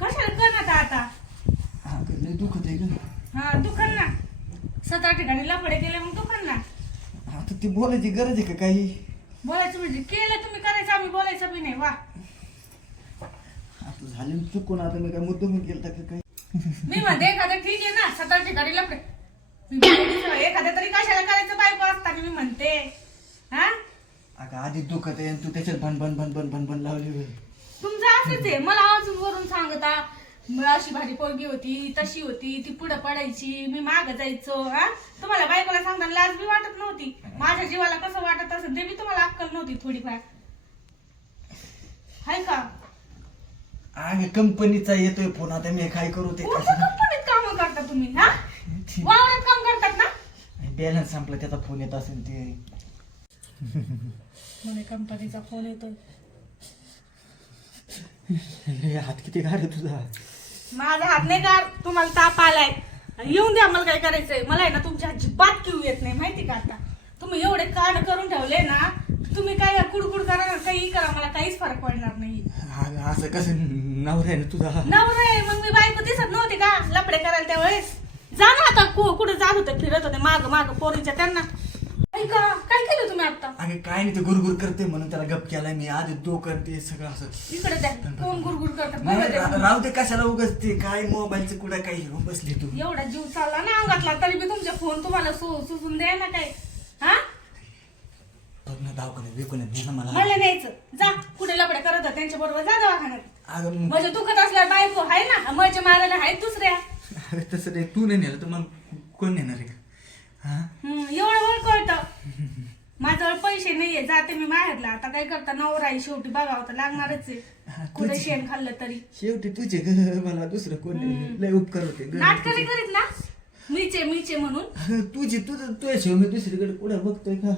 कशाला आता हा लय दुखत आहे हा ना. सतरा ठिकाणी लफडे केले मग दुकान ना. आता ती बोलायची गरज आहे का काही? बोलायचं म्हणजे केलं तुम्ही करायचं आम्ही बोलायचं बी नाही वा. आता झाले ना चुकून आता मी काय मुद्दाम केलं का काही? मी म्हणते एखादं ठीक आहे ना सतरा ठिकाणी लफडे. मी बोलते, एखाद्या तरी कशाला करायचं बायको असताना मी म्हणते हा अगं आधी दुखत आहे आणि तू त्याच्यात भन भन भन भन भन भन लावली होय. तुमचं असंच आहे. मला अजून वरून सांगता "मग अशी भारी पोरगी होती तशी होती ती पुढे पडायची मी माग जायचो हा? तुम्हाला बायकोला सांगताना लाज बी वाटत नव्हती. माझ्या जीवाला कसं वाटत असेल ते बी तुम्हाला अक्कल नव्हती थोडीफार. हाय का? अगं कंपनीचा येतोय फोन आता मी काय करू ते कोणत्या कंपनीत काम करता तुम्ही हा? वावरात काम करतात ना? बॅलन्स संपला त्याचा फोन येत असेल ते. म्हणे कंपनीचा फोन येतोय. हात किती गाड आहे तुझा. माझा हात नाही का तुम्हाला ताप आलाय. येऊन द्या मला काय करायचंय? मला आहे ना तुमच्या अजिबात किव येत नाही माहिती का आता? तुम्ही एवढे कान करून ठेवले ना तुम्ही काय कुडकुड करा ना काही करा मला काहीच फरक पडणार नाही. असं कसं नवरा आहे ना तुझा? नवरा आहे मग मी बायको दिसत नव्हती का? लपडे करायला त्यावेळेस. जा ना आता कु- कुठे जात होते फिरत होते माग माग पोरीच्या त्यांना. ऐका आता. काय नाही ते गुरगुर करते म्हणून त्याला गप केलाय मी. आधी दो करते सगळं असं. इकडे द्या. कोण गुरगुर करतात? नाही, द्या. राहू दे कशाला उगाच ते? काय मोबाईलचं कुठं काही घेऊन बसली तू? एवढा जीव चालला ना अंगातला तरी बी तुमचे फोन तुम्हाला सु- सुचून द्या ना काय हा? बघ ना दवाखान्यात विकून ना मला. मला न्यायचं. जा कुठे लपड्या करत होता त्यांच्या बरोबर जा दवाखान्यात. अगं मग- म्हणजे दुखत असल्यावर बायको आहे ना? मजे मारायला आहेत दुसऱ्या. अरे तसं नाही. तू नाही नेलं तर मग कोण नेणार आहे? का हा? हम्म, एवढं वर कळतं माझ्याजवळ पैसे नाहीये जाते मी माहेरला आता काय करता नवरा आहे शेवटी बघावं तर लागणारच आहे. कुठे शेण खाल्लं तरी. शेवटी तुझे ग मला दुसरं कोण नाही. लय उपकार होते ग करीत ना? मीचे मीचे म्हणून. तुझी तुझं तुझ्या शिव मी दुसरीकडे कुठं बघतोय? का.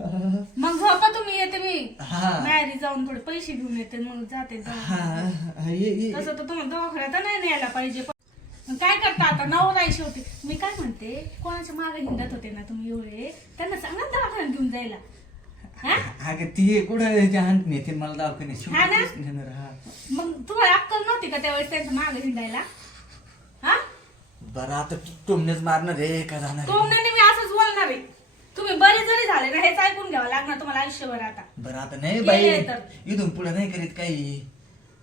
हा, मग झोपा तुम्ही? येते मी. हा. माहेरी जाऊन थोडे पैसे घेऊन येते मग जाते जाऊन हा, ये ये तसं तर तुम्हाला दवाखान्यात नाही न्यायला पाहिजे. मग काय करता आता? नवरा आहे शेवटी. मी काय म्हणते कोणाच्या मागे हिंडत होते ना तुम्ही एवढे त्यांना सांगा ना दवाखान्यात घेऊन जायला. हा? अगं ती कुठं जाणत नेते मला दवाखान्यात हा ना? हा. मग तुम्हाला अक्कल नव्हती का त्यावेळेस त्यांच्या मागे हिंडायला? हा? बरं आता तू टोमनेच मारणार आहे का जाणार. आहे? मी असंच बोलणार आहे. तुम्ही बरे जरी झाले ना हेच ऐकून घ्यावं लागणार तुम्हाला आयुष्यभर आता. बरं आता नाही बाई. तर. इथून पुढे नाही करीत काही.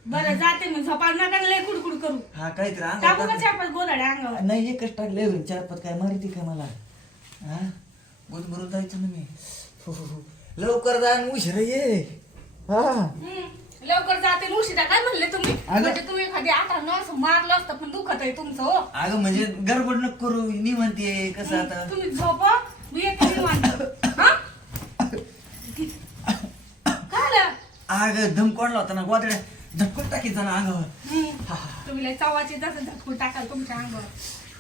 बरं जाते मी झोपा नका लय कुडकुड करू. हा काहीतरी टाकू का अंगात चार पाच गोदाड्या अंगावर? नाही एकच टाकले चार पाच काय मारती का मला? हा? बोल बरोबर जायचं ना मी. हो, हो, हो. लवकर जा आणि उशीर ये. हा? हम्म. लवकर जाते आणि उशिरा. काय म्हणले तुम्ही? अगं. म्हणजे तुम्ही एखादी आता न असं मारलं असतं पण दुखत आहे तुमचं हो. अगं म्हणजे गडबड नको करू. नि म्हणते कसं आता? तुम्ही झोपा. मी येते निवांत. हा? काय आलं? अगं दम कोणला होता ना गोदड्या झटकून टाकीत जाणं अंगावर. हम्म. तुम्ही लय चवाची जसं झटकून टाकाल तुमच्या अंगावर.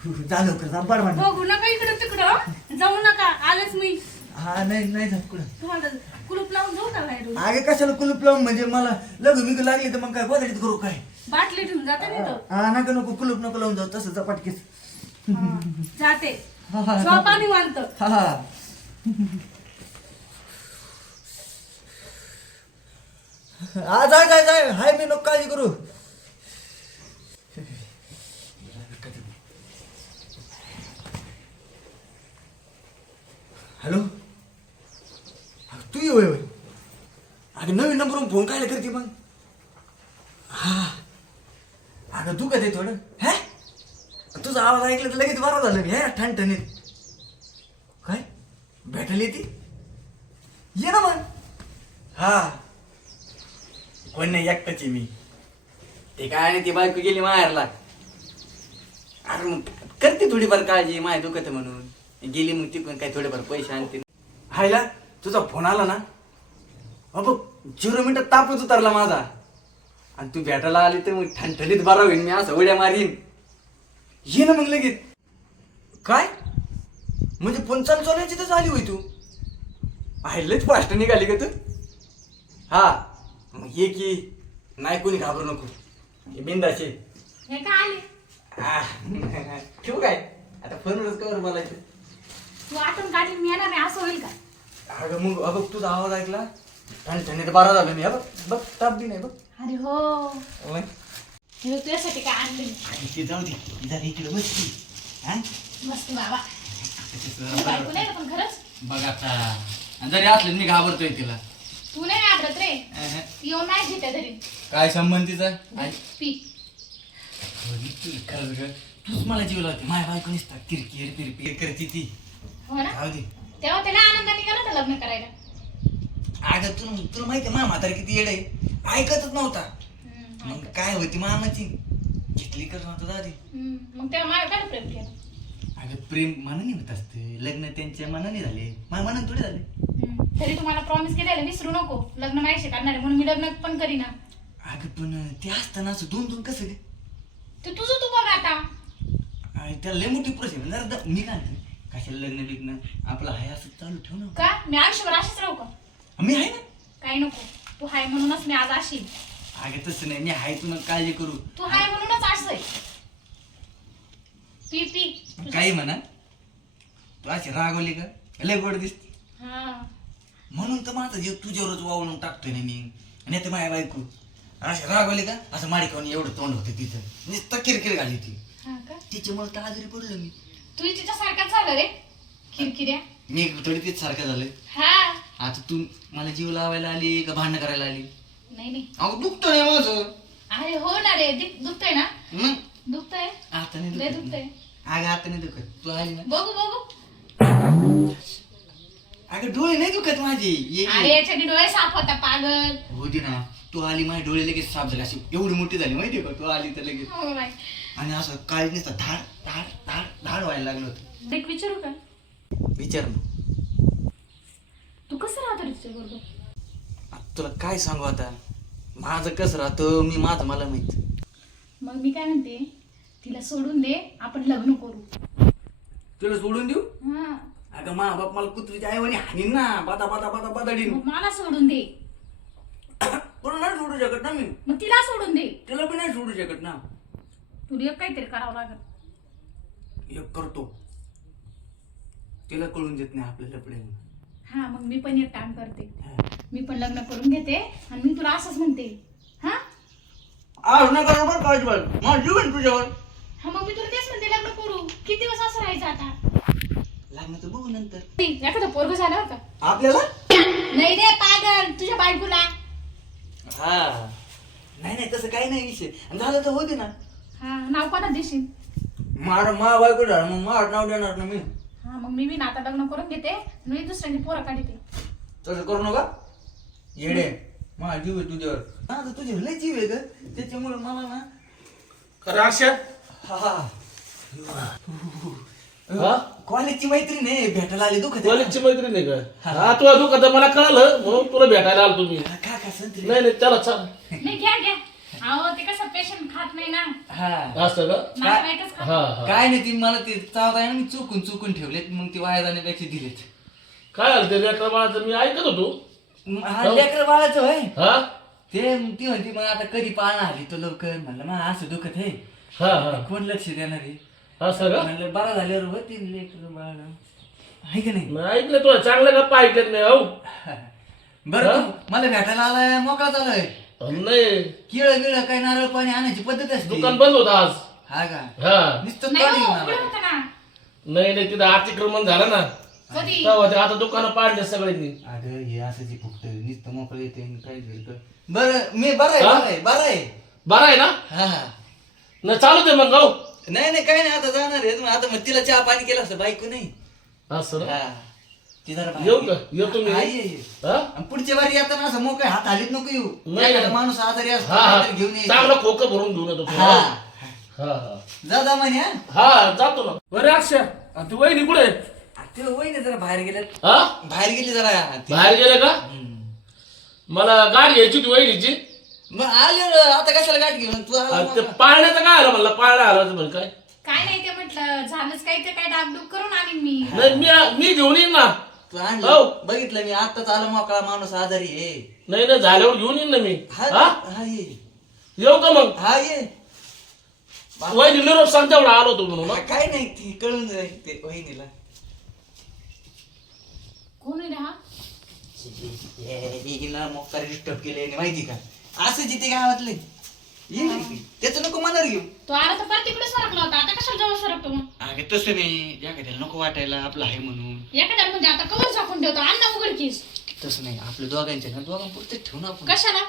हो, हो, जा लवकर जा बरं बघू नका इकडं तिकडं जाऊ नका आलेच मी. हा नाही नाही कुठं. तुम्हाला कुलूप लावून जाऊ का बाहेरून अगे कशाला कुलूप लावून? म्हणजे मला लघु मिग लागली तर मग काय गोदडीत करू काय? बाटली ठेवून जाते ना इथं. हा नका नको कुलूप नको लावून जाऊ. तसं चपाटकीच हा. जाते. हा, हा. झोपा निवांत हा हा. आ जाय जाय जाय. हाय मी नको काळजी करू. हॅलो? तू ये होय होय. अगं नवीन नंबरवरून फोन काय करते मग? हा. अगं तू कधी थोडं हे? तुझा आवाज ऐकला तर लगेच बरं झालं हे ठणठणीत. काय? भेटायला येते ये ना मग हा कोण नाही मी. ते काय नाही ती बायको गेली माहेरला. अरे मग करते थोडीफार काळजी माय दुखत म्हणून. गेली मग तिकडून काय थोडेफार पैसे आणते. हायला तुझा फोन आला ना? अबो झिरो मिनटात तापच उतरला माझा. आणि तू भेटायला आली तर मग ठणठणीत बरा होईन मी असं उड्या मारीन. ये ना मग लगेच. काय? म्हणजे फोन चालू चालायची तर झाली होई तू. आहे आयलच फास्ट निघाली का तू? हा मग ये की. नाही कोणी घाबरू नको. हे बिंदाचे हे काय आले. ठेवू काय? आता फोनवरच कवर बोलायचं. तू आठवण काढली मी येणार नाही असं होईल का? अगं मग अगं तुझा आवाज ऐकला? आणि थंडीत बारा झालं मी. बघ बघ ताप बी नाही बघ. अरे हो. ओय. हे तुझ्यासाठी काय आणले अरे ते जाऊ दे. जरा इकडे बस की. हा? मस्त बाबा. त्याच्यात बायको नाही ना पण खरंच? बघ आता. आणि जरी असलं मी घाबरतोय तिला. तू नाही घाबरत रे. अहं. येऊन नाही घेते घरी. काय संबंधीचा आई. पी. खरंच ग तूच मला जीव लावते. माझ्या बायको नुसता किरकिर किरकिर करते ती. हो ना? दे. तेव्हा त्याला आनंदाने गेला होता लग्न करायला. अगं तुला तुला माहिती आहे म्हातारी किती येड आहे. ऐकतच नव्हता. हम्म, मग काय होती मामाची? घेतली कर नव्हतं दादी? हम्म, मग तेव्हा माझ्या काय प्रेम केलं. अगं प्रेम मनाने होत असते. लग्न त्यांच्या मनाने झाले. माझ्या मनाने थोडे झाले. हम्म, तरी तुम्हाला प्रॉमिस केलेलं विसरू नको. लग्न नाही करणार आहे म्हणून मी लग्न पण करीना. अगं पण ते असताना असं दोन दोन कसं गे? ते तुझं तू बघ आता. आणि त्याला लय मोठी प्रोसेस जरा द- मी काय म्हणते कशाला लग्न बिग्न? आपलं हाय असं चालू ठेव ना. का? मी आयुष्यभर अशीच राहू का? मी आहे ना? काही नको. तू हाय म्हणूनच मी आज अशी अगं तसं नाही. मी आहे तू नका काळजी करू. तू हाय म्हणूनच असं आहे. पी पी काही म्हणा. तू अशी रागवली का? लय गोड दिसते. हा. म्हणून तर माझा जीव तुझ्यावरच वावळून टाकतोय ना मी आणि आता माझ्या बायको. अशी रागवली का? असं माडिकावून एवढं तोंड होतं तिथं. नुसतं किरकिर घाली ती. हा का? तिच्यामुळे तर आजारी पडलो मी. तू तिच्या सारखाच झालं रे किरकिऱ्या. मी थोडी तीच सारखं झालं हा. आता तू मला जीव लावायला आली का भांडणं करायला आली? नाही नाही. अगं दुखतो नाही माझं. अरे हो ना रे दि- दुखतंय ना? मग? दुखतंय? आता नाही लय दुखत. दुखतंय. अगं आता नाही दुखत. तू आली ना? बघू बघू. अगं डोळे नाही दुखत माझे. ये अरे याच्याने डोळे साफ होता पागल. होती ना. तू आली माझे डोळे लगेच साफ झाले. अशी एवढी मोठी झाली माहितीये का? तू आली तर लगेच. हो बाई. आणि असं काळी नुसतं धाड धाड धाड धाड व्हायला लागलं होतं. एक विचारू का? विचार ना. तू कसं राहतो तिच्या बरोबर आता तुला काय सांगू आता? माझं कसं राहतं? मी माझं मला माहीत. मग मी काय म्हणते? तिला सोडून दे आपण लग्न करू. तुला सोडून देऊ? हा. अगं मा बाप मला कुत्रीच्या आईवानी हानीन ना. बाता बाता बाता बाताडीन मग मला सोडून दे. तुला नाही सोडू शकत ना मी? मग तिला सोडून दे. तिला पण नाही सोडू शकत ना. तुला एक काहीतरी करावं लागेल. एक करतो. तिला कळून देत नाही आपल्याला प्रेम. हा मग मी पण एक काम करते. मी पण लग्न करून घेते आणि मी तुला असंच म्हणते. हा? आज नका बरं काळजी बाळ माझं जीवन तुझ्यावर. हा मग मी तुला तेच म्हणते लग्न करू. किती दिवस असं राहायचं आता? तर बघू नंतर. नाही, एखादं पोरग झालं का आपल्याला? नाही रे पागल तुझ्या बायकोला. हा. नाही नाही तसं काही नाही विषय. आणि झालं तर होते ना. हा नाव कोणा देशील? मार मा बायको झालं मग मार नाव देणार ना मी. हा मग मी बी ना आता लग्न करून घेते मी दुसऱ्याने पोरं काढते. तसं करू नका. येडे माझा जीव आहे तुझ्यावर. माझं तुझ्यावर लय जीव आहे ग. त्याच्यामुळे मला ना खरं अक्षय हा हा. हा? कॉलेजची मैत्रीण आहे भेटायला आली दुखत कॉलेजची मैत्रीण आहे का? हा तुला दुखत मला कळालं. म्हणून तुला भेटायला आलो तुम्ही. का का संत्री? नाही नाही चला चल. नाही घ्या घ्या. अहो ते कसं पेशंट खात नाही ना. हा. असं का? नातेवाईकच खात हा हा. काय नाही ती मला ते चावत आहे ना मी चुकून चुकून ठेवलेत. मग ती वाया जाण्यापेक्षा दिलेत. काय झालं ते लेकर बाळाचं? मी ऐकत होतो. म- हा लेकर बाळाचं होय? हा? ते ती म्हणती मग आता कधी पाळणा आली तो लवकर? म्हणलं मग असं दुखत आहे हा हा. कोण लक्ष देणार आहे? असं का म्हणलं बरा झाल्यावर होती लेकर बाळ आहे का नाही? मी ऐकलं तुला चांगलं गप्पा ऐकत नाही हो? बरं हा? तू मला भेटायला आलाय मोकळा चालूय नाही. किळ बिळ काय नारळ पाणी आणायची पद्धत असते. दुकान बंद होतं आज. हा का? हा. नुसतं नाही तोंड हो, घेऊन उघडं आला. होतं ना. नाही नाही तिथं अतिक्रमण झालं ना. कधी? तेव्हा ते आता दुकानं पाडले सगळ्यांनी. अगं हे असं जे फुकत नुसतं मोकळं येते काय बरं मी बरं आहे हा? बरं आहे बरं आहे. बरं आहे ना? हा. नाही चालू दे मग जाऊ. नाही नाही काय नाही आता जाणार आहे. आता मग तिला चहा पाणी केलं असतं बायको नाही. असं ना? हा. ती जरा बाहेर येऊ का? येतो मी. हा आणि पुढच्या वारी येताना असं मोकळे हात हालीत नको येऊ. नाही. एखादा माणूस आजारी असतो हा काहीतरी हा घेऊन. चांगलं खोकं भरून घेऊन येतो हा. हा हा. जा जा म्हणे हा. हा जातो ना. बरे अक्षय आणि तू वहिनी कुठे आहे? आ, ते वहिनी जरा बाहेर गेले हा? बाहेर गेली जरा. ती- बाहेर गेले का. मला गाडी घ्यायची होती वहिनीची. मग आले ना, आता कशाला गाठ घेऊन? तू आला आणि ते मग. पाळण्याचं काय आलं म्हणलं? पाळणा आला होतं म्हणे काय? काय नाही ते म्हटलं झालंच काय ते काय डागडुग करून आणीन मी. नाही मी मी घेऊन येईन ना. तू हो. आणलं बघितलं मी आताच आला मोकळा माणूस आजारी आहे. नाही नाही झाल्यावर घेऊन येईन ना मी. हा हा? हा ये. येऊ का मग? हा ये. निरोप सांग तेवढा आलो होतो म्हणून हा? काय नाही ती कळून जाईल ते वहिनीला. कोण आहे रे हा? हिला मोकार डिस्टर्ब केले माहिती का? असं जिथे गावातले. ये ना इकडे. त्याचं नको मनावर घेऊ. तो आला तर परत तिकडे सरकला होता. आता कशाला जवळ सरकतो मग? अगं तसं नाही. एखाद्याला नको वाटायला आपलं आहे म्हणून. एखाद्या म्हणजे आता कवर झाकून ठेवतो. अण्णा उघडकीस तसं नाही. आपल्या दोघांचे ना दोघांपुरते ठेवू ना आपण. कशाला?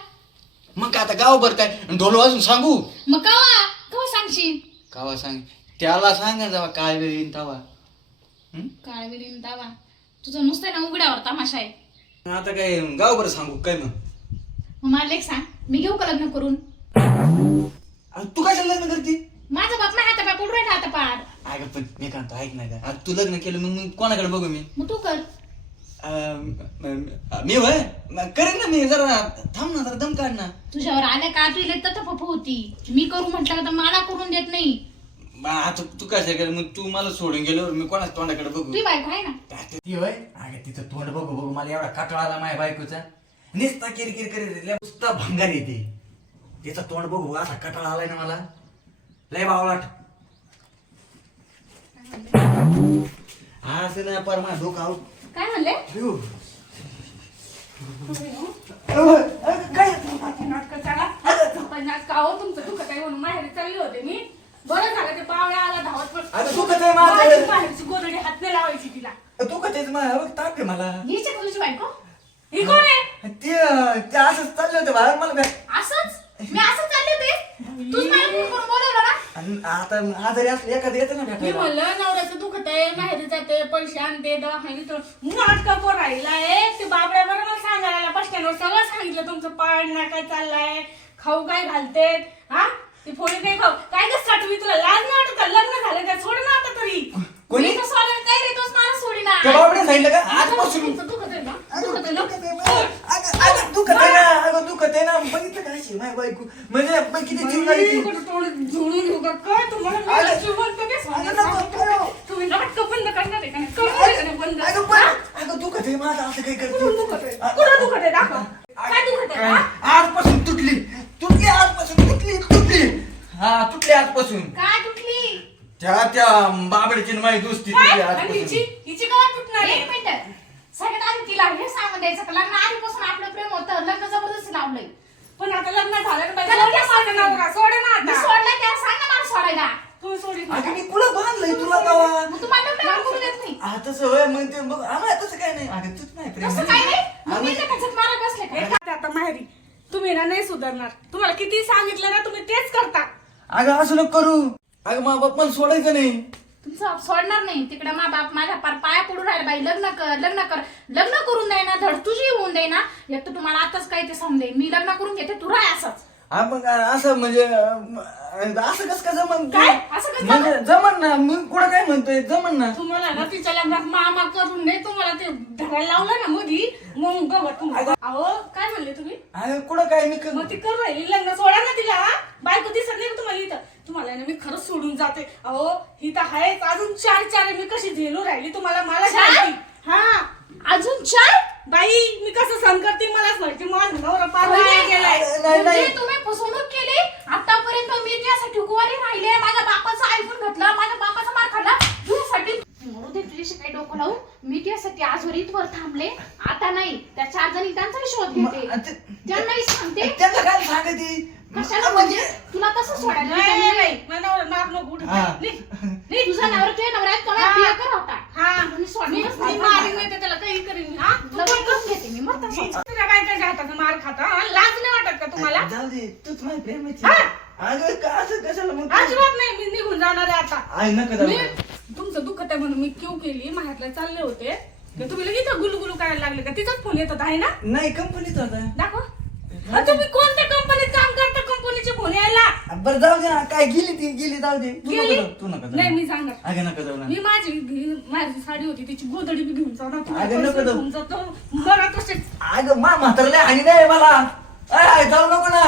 मग काय आता गाव भरताय आणि ढोल वाजून सांगू? मग कवा? कवा सांगशील? गावा सांग? त्याला सांगा जावा काय वेळ येईन तवा. हं? काय बिरीन दावा तुझं नुसतं ना उघड्यावर तमाशा आहे. आता काय गाव बरं सांगू काय मग? मग मला एक सांग. मी घेऊ का लग्न करून? अगं, तू काय लग्न करते? माझा बाप माझ्या हाता पाय पडून राहिला आता पार अगं पण मी काय म्हणतो, ऐक ना का आता तू लग्न केलं मग मी कोणाकडे बघू मी? मग तू कर. अं, म- मग करेन ना मी जरा थांब ना जरा दम काढ ना. तुझ्यावर आले का? तू इले तर पप्पा होती. मी करू म्हटलं तर मला करून देत नाही. मग आता तू काय केलं? मग तू मला सोडून गेलो मी कोणा तोंडाकडे बघू? तुझी बायको आहे ना? ती होय? अगं तिचं तोंड बघू बघू. मला एवढा कटाळा आला माझ्या बायकोचा. नुसता किरकिर करीत लय नुसता भंगार येते. तिचं तोंड बघू असा कटाळा आलाय ना मला. लय बावळाट. हा असं ना पर माझं डोकं आऊ काय म्हणले? अयो. अहो, अगं, काय? नाटकं चला. पण नाटकं अहो तुमचं दुखत आहे म्हणून माहेरी चालले होते मी. बरं झालं ते आला धावत पण अगं दुखत आहे माझं. माझी बाहेरची गोदडी हात नाही लावायची तिला. तू का तेच मला बघ ताप आहे मला. तुझी बायको? ही कोण आहे? ते ते असंच चाललं होतं बाहेर मला काय असंच? मी असंच चालले होते? तूच मला फोन करून बोलवलं ना? आणि आता आजारी असलं एखादं येतं ना मी भेटायला. म्हणलं नवऱ्याचं दुखत आहे माहेरी जाते पैसे आणते दवाखान्यात नाटक कोण राहिलाय ते बाबड्या बरं मला सांगायला बस स्टँडवर सगळं सांगितलं तुमचं पाळणा काय चाललाय खाऊ काय घालते हा? ती फोडी काय खाऊ काय गं साठवी तुला लाज नाही वाटत का? लग्न झालं काय सोड ना आता तरी. कोणी? मी तर सोडायला काय रे तोच मला सोडीना. त्या बाबड्या सांगितलं का? आजपासून तुमचं दुखत आहे ना अगं, दुखत आहे ना. अगं, दुखत आहे ना ना बघितलं का अशी? माझी बायको. म्हणजे बाई किती जीव ती. अगं, पण अगं दुखत आहे माझं असं करतो? आजपासून तुटली. तुटली आजपासून तुटली तुटली. हा तुटली आजपासून. त्या त्या बाबड्याची आणि माझी दोस्ती? तुटली आजपासून हिची गावात तुटणार आहे एक मिनिट सगळ्यात आधी तिला हे सांगून द्यायचं का लग्न आधीपासून आपलं प्रेम होतं लग्न जबरदस्ती लावलंय पण आता लग्न झालं ना बाई, त्याला सोड ना काय माझा नवरा, सोड ना मी आता. सोडलंय त्याला सांग ना मला सोडायला. अगं. मी बांधलंय तुला गावा मग तुम्हाला लग्न करू देत नाही? हा तसं होय मग ते बघ आम्हाला तसं काय नाही. अगं तूच नाही प्रेम तसं काय नाही. मग मी आम्ही- त्या कचत मारत बसले का? काय आता माहेरी. तुम्ही ना नाही सुधारणार. तुम्हाला किती सांगितलं ना तुम्ही तेच करता. अगं असं नको करू. अगं मा बाप मला सोडायचं नाही. तुमचं सोडणार नाही. तिकडे मा बाप माझ्या पार पाया पडून राहिला. बाई लग्न कर लग्न कर. लग्न करून दे ना धड तुझी होऊन दे ना. एक तर तुम्हाला आताच काही ते समजे मी लग्न करून घेते तू राह असंच. हा मग असं म्हणजे अं, असं कसं काय जमन काय? असं कसं म्हणजे जमन ना मी कुठं काय म्हणतोय? जमन ना. तुम्हाला ना तिच्या लग्नात मामा करून नाही तुम्हाला ते धरायला लावलं ना मधी मग गवत तुम्हाला. अहो काय म्हणले तुम्ही? कुठं काय मी कर- मग ती करू राहिली. लग्न सोडा ना तिला हा? बायको दिसत नाही का तुम्हाला इथं. तुम्हाला आहे ना मी खरंच सोडून जाते. अहो ही तर आहेच. अजून चार चार आहे. मी कशी झेलू राहिली तुम्हाला? मला चार? हा. अजून चार? बाई मी कसं सहन करते? मलाच माहिती माझा नवरा पार वाया गेलाय. नाही, नाही. म्हणजे तुम्ही फसवणूक केली? आतापर्यंत मी त्यासाठी कुवारी राहिले. माझ्या बापाचं ऐकून घेतलं माझ्या बापाचा मार खाल्ला. तुझ्यासाठी मरू दे तुझ्याशी काही डोकं लावून मी त्यासाठी आजवर इथवर थांबले. आता नाही त्या चार जणी त्यांचा शोध मग घेते ते- ज्यांनाही सांगते त्यांना काय सांगते कशाला म्हणजे तुला कसं सोडायला नाही, मी नाही, त्यांना- नाही. माझा नवरा मार नको उठत हा. नाही. नाही. तुझा नवरा तुझ्या नवऱ्यात हा. प्रियकर होता हा मी मी सोडणारच मी नाही. मारीन नाही तर त्याला काही करीन मी, हा तू लग्न पण करून घेते मी मग तसं. तुझ्या बायकाच्या हातानं मार खाता हा? लाज नाही वाटत का तुम्हाला जाऊ दे तूच माझी प्रेमाची हा? अगं का असं कशाला मग अजिबात नाही मी निघून जाणार आहे आता आई नका जाऊ मी तुमचं दुखत आहे म्हणून मी क्यू केली माहेरला चालले होते तर तुम्ही लगेच गुलगुलू करायला लागले का तिचाच फोन येत होता आहे ना नाही कंपनीत होता दाखव हा, तुम्ही कोणत्या कंपनीत काम करता कंपनीचे फोन यायला बरं जाऊ दे ना काय गेली ती गेली जाऊ दे. तू गेली? नको जाऊ तू नका जाऊ. नाही मी सांगणार. अगं नका जाऊ ना. मी माझी घे- माझी साडी होती तिची गोदडी बी घेऊन तुम्ही अगं, नको जाऊ. घेऊन जातो. बरं तसे अगं मा म्हातारले आणि नाही मला. अय जाऊ नको ना.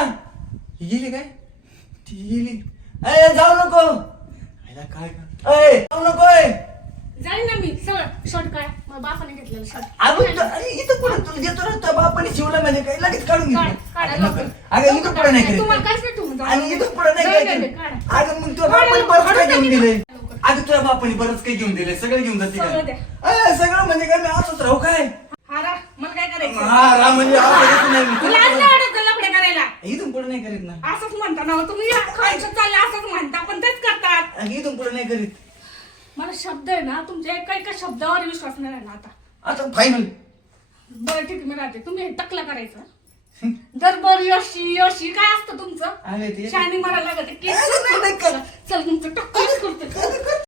ही गेली काय? ती गेली. अय जाऊ नको. काय कर- अय जाऊ नको अय. जाईन ना मी. सगळं शर्ट काय मग बापाने घेतलेलं शर्ट अगं तू- अरे इथं कुठं? तुला देतो ना बापाने शिवलं म्हणजे काय लगेच काढून काढ, घेतलं काढा अगं नको. लवकर. अगं इथं पुढे नाही तुम्हाला करायचं. काहीच नाही ठेवून जाऊ. आणि इथं पुढे नाही नाही, नाही, काढा. अगं मग तुझ्या काढा बापाने बरंच काय काढा घेऊन लवकर. दिलंय? अगं तुझ्या बापाने बरंच काही घेऊन दिलंय? सगळं घेऊन जाते सगळं द्या. म्हणजे काय? मी असंच राहू काय? हा रा, मला काय करायचं? हा म्हणजे नाही. मी. नाही करायला? इथून पुढे नाही करीत ना. असंच म्हणता ना हो, तुम्ही. खायचं चालले असंच म्हणता पण तेच करतात. अगं, इथून पुढे नाही करीत. मला शब्द आहे ना तुमच्या एका एका शब्दावर विश्वास नाही ना आता. आता फायनल बरं ठीक मी राहते. तुम्ही हे टकला करायचं. जर बर यशी यशी काय असतं तुमचं? आले शायनिंग मारायला लागत. चल तुमचं टक्कल करते.